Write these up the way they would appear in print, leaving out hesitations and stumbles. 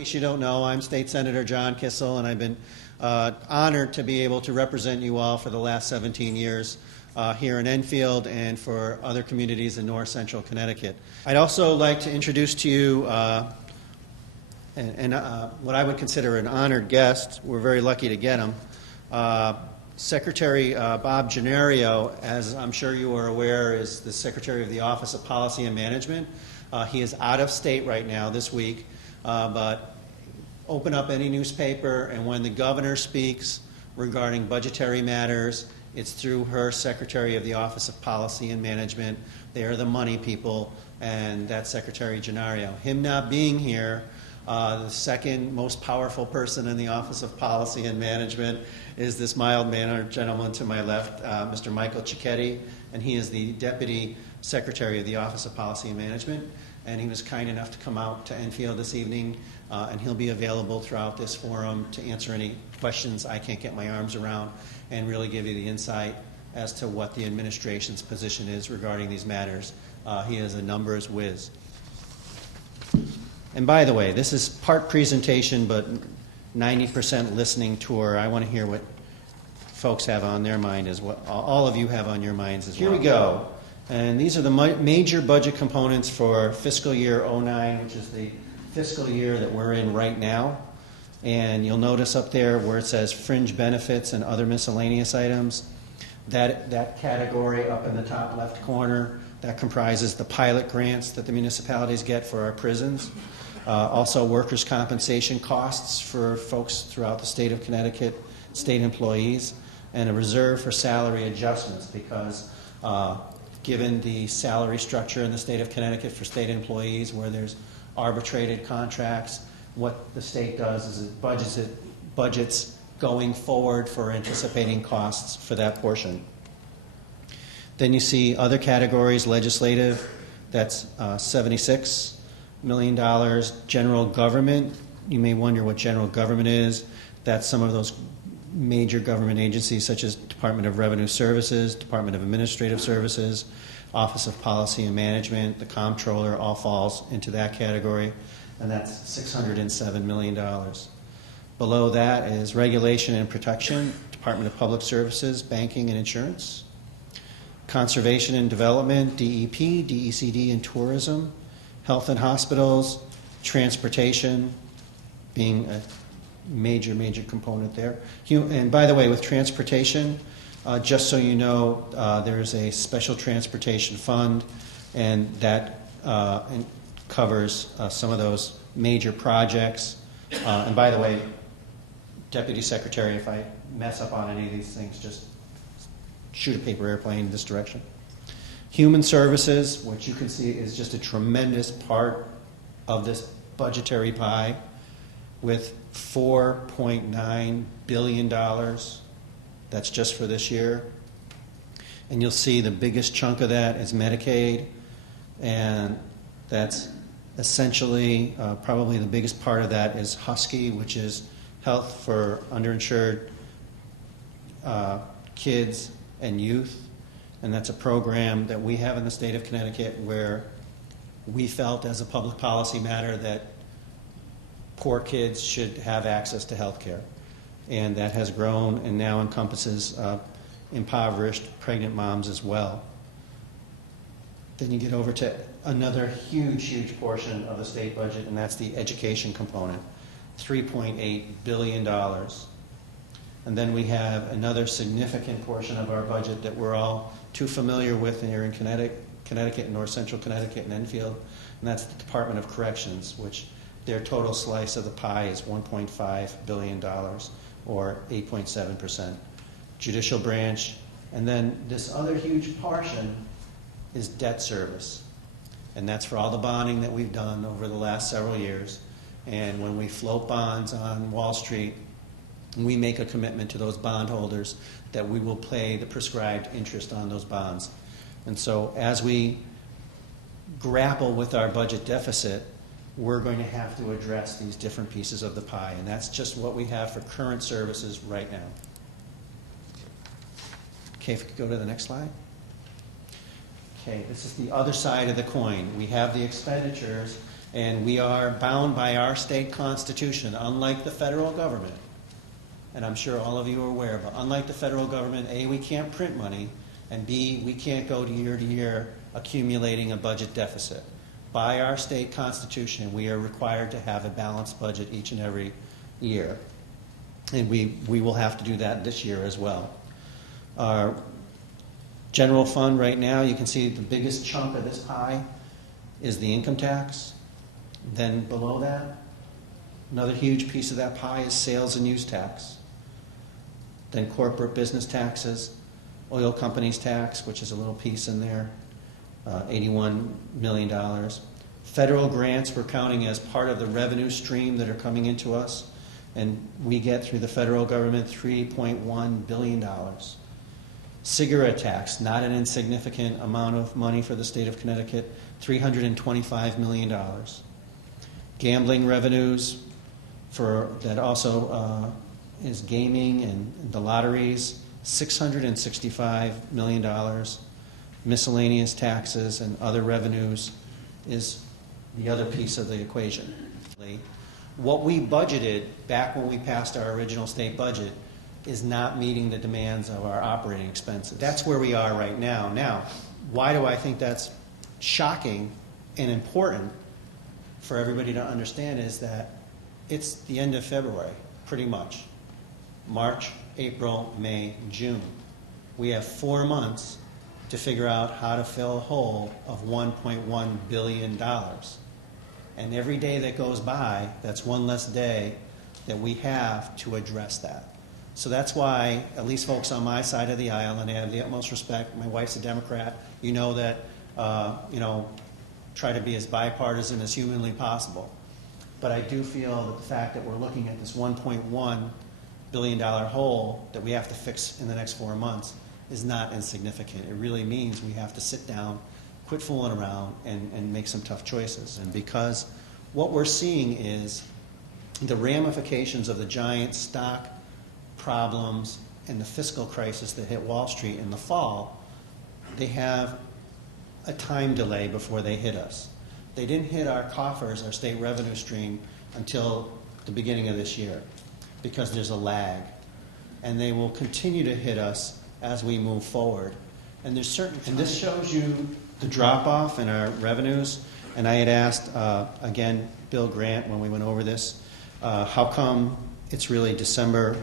case you don't know, I'm State Senator John Kissel, and I've been honored to be able to represent you all for the last 17 years here in Enfield and for other communities in north central Connecticut. I'd also like to introduce to you what I would consider an honored guest. We're very lucky to get him. Secretary Bob Gennario, as I'm sure you are aware, is the Secretary of the Office of Policy and Management. He is out of state right now this week, but open up any newspaper, and when the governor speaks regarding budgetary matters, it's through her Secretary of the Office of Policy and Management. They are the money people, and that's Secretary Gennario. Him not being here, the second most powerful person in the Office of Policy and Management is this mild-mannered gentleman to my left, Mr. Michael Cicchetti, and he is the Deputy Secretary of the Office of Policy and Management, and he was kind enough to come out to Enfield this evening, and he'll be available throughout this forum to answer any questions I can't get my arms around and really give you the insight as to what the administration's position is regarding these matters. He is a numbers whiz. And by the way, this is part presentation, but 90% listening tour. I want to hear what folks have on their mind, as what all of you have on your minds as well. Here we go. And these are the major budget components for fiscal year 09, which is the fiscal year that we're in right now. And you'll notice up there where it says fringe benefits and other miscellaneous items, that category up in the top left corner, that comprises the pilot grants that the municipalities get for our prisons. Also workers' compensation costs for folks throughout the state of Connecticut, state employees, and a reserve for salary adjustments because given the salary structure in the state of Connecticut for state employees where there's arbitrated contracts, what the state does is it budgets going forward for anticipating costs for that portion. Then you see other categories, legislative, that's $76 million. General government, you may wonder what general government is. That's some of those major government agencies such as Department of Revenue Services, Department of Administrative Services, Office of Policy and Management, the Comptroller, all falls into that category, and that's $607 million. Below that is Regulation and Protection, Department of Public Services, Banking and Insurance, Conservation and Development, DEP, DECD and Tourism, Health and Hospitals, Transportation being a major component there. And by the way, with transportation, just so you know, there's a special transportation fund, and that covers some of those major projects. And by the way, Deputy Secretary, if I mess up on any of these things, just shoot a paper airplane in this direction. Human Services, which you can see is just a tremendous part of this budgetary pie with $4.9 billion. That's just for this year. And you'll see the biggest chunk of that is Medicaid, and that's essentially probably the biggest part of that is Husky, which is health for underinsured kids and youth. And that's a program that we have in the state of Connecticut where we felt as a public policy matter that poor kids should have access to health care. And that has grown and now encompasses impoverished pregnant moms as well. Then you get over to another huge portion of the state budget, and that's the education component, $3.8 billion. And then we have another significant portion of our budget that we're all too familiar with here in Connecticut, North Central Connecticut and Enfield, and that's the Department of Corrections, which their total slice of the pie is $1.5 billion, or 8.7%. Judicial branch, and then this other huge portion is debt service. And that's for all the bonding that we've done over the last several years. And when we float bonds on Wall Street, we make a commitment to those bondholders that we will pay the prescribed interest on those bonds. And so as we grapple with our budget deficit, we're going to have to address these different pieces of the pie. And that's just what we have for current services right now. Okay, if we could go to the next slide. Okay, this is the other side of the coin. We have the expenditures, And we are bound by our state constitution, unlike the federal government. And I'm sure all of you are aware, but unlike the federal government, A, we can't print money, and B, we can't go to year accumulating a budget deficit. By our state constitution, we are required to have a balanced budget each and every year. And we will have to do that this year as well. Our general fund right now, you can see the biggest chunk of this pie is the income tax. Then below that, another huge piece of that pie is sales and use tax. Then corporate business taxes, oil companies tax, which is a little piece in there, $81 million. Federal grants we're counting as part of the revenue stream that are coming into us, and we get through the federal government $3.1 billion. Cigarette tax, not an insignificant amount of money for the state of Connecticut, $325 million. Gambling revenues for that also is gaming and the lotteries, $665 million. Miscellaneous taxes and other revenues is the other piece of the equation. What we budgeted back when we passed our original state budget is not meeting the demands of our operating expenses. That's where we are right now. Now, why do I think that's shocking and important for everybody to understand is that it's the end of February, pretty much. March, April, May, June. We have 4 months to figure out how to fill a hole of $1.1 billion. And every day that goes by, that's one less day that we have to address that. So that's why, at least folks on my side of the aisle, and I have the utmost respect, my wife's a Democrat, you know that, try to be as bipartisan as humanly possible. But I do feel that the fact that we're looking at this $1.1 billion hole that we have to fix in the next 4 months is not insignificant. It really means we have to sit down, quit fooling around, and make some tough choices. And because what we're seeing is the ramifications of the giant stock problems and the fiscal crisis that hit Wall Street in the fall, they have a time delay before they hit us. They didn't hit our coffers, our state revenue stream, until the beginning of this year because there's a lag. And they will continue to hit us as we move forward. And there's certain, and this shows you the drop-off in our revenues. And I had asked, again, Bill Grant, when we went over this, how come it's really December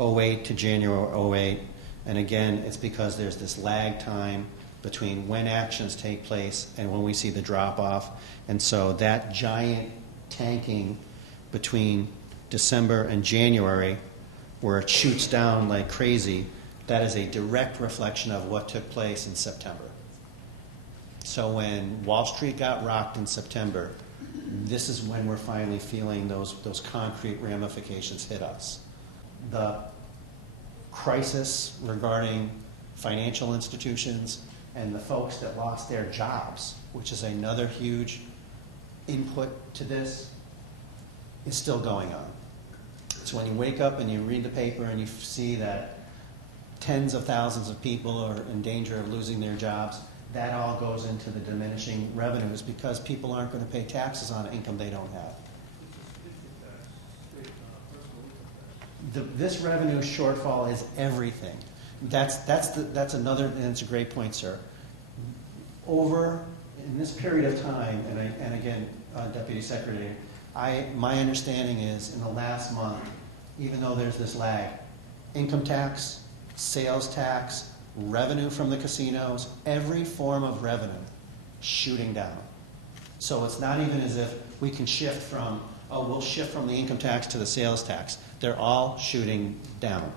08 to January 08? And again, it's because there's this lag time between when actions take place and when we see the drop-off. And so that giant tanking between December and January, where it shoots down like crazy, that is a direct reflection of what took place in September. So when Wall Street got rocked in September, this is when we're finally feeling those concrete ramifications hit us. The crisis regarding financial institutions and the folks that lost their jobs, which is another huge input to this, is still going on. So when you wake up and you read the paper and you see that tens of thousands of people are in danger of losing their jobs, that all goes into the diminishing revenues because people aren't going to pay taxes on income they don't have. This revenue shortfall is everything. That's another, and it's a great point, sir. Over in this period of time, and again, Deputy Secretary, my understanding is in the last month, even though there's this lag, income tax, sales tax, revenue from the casinos, every form of revenue shooting down. So it's not even as if we can shift from, we'll shift from the income tax to the sales tax. They're all shooting down.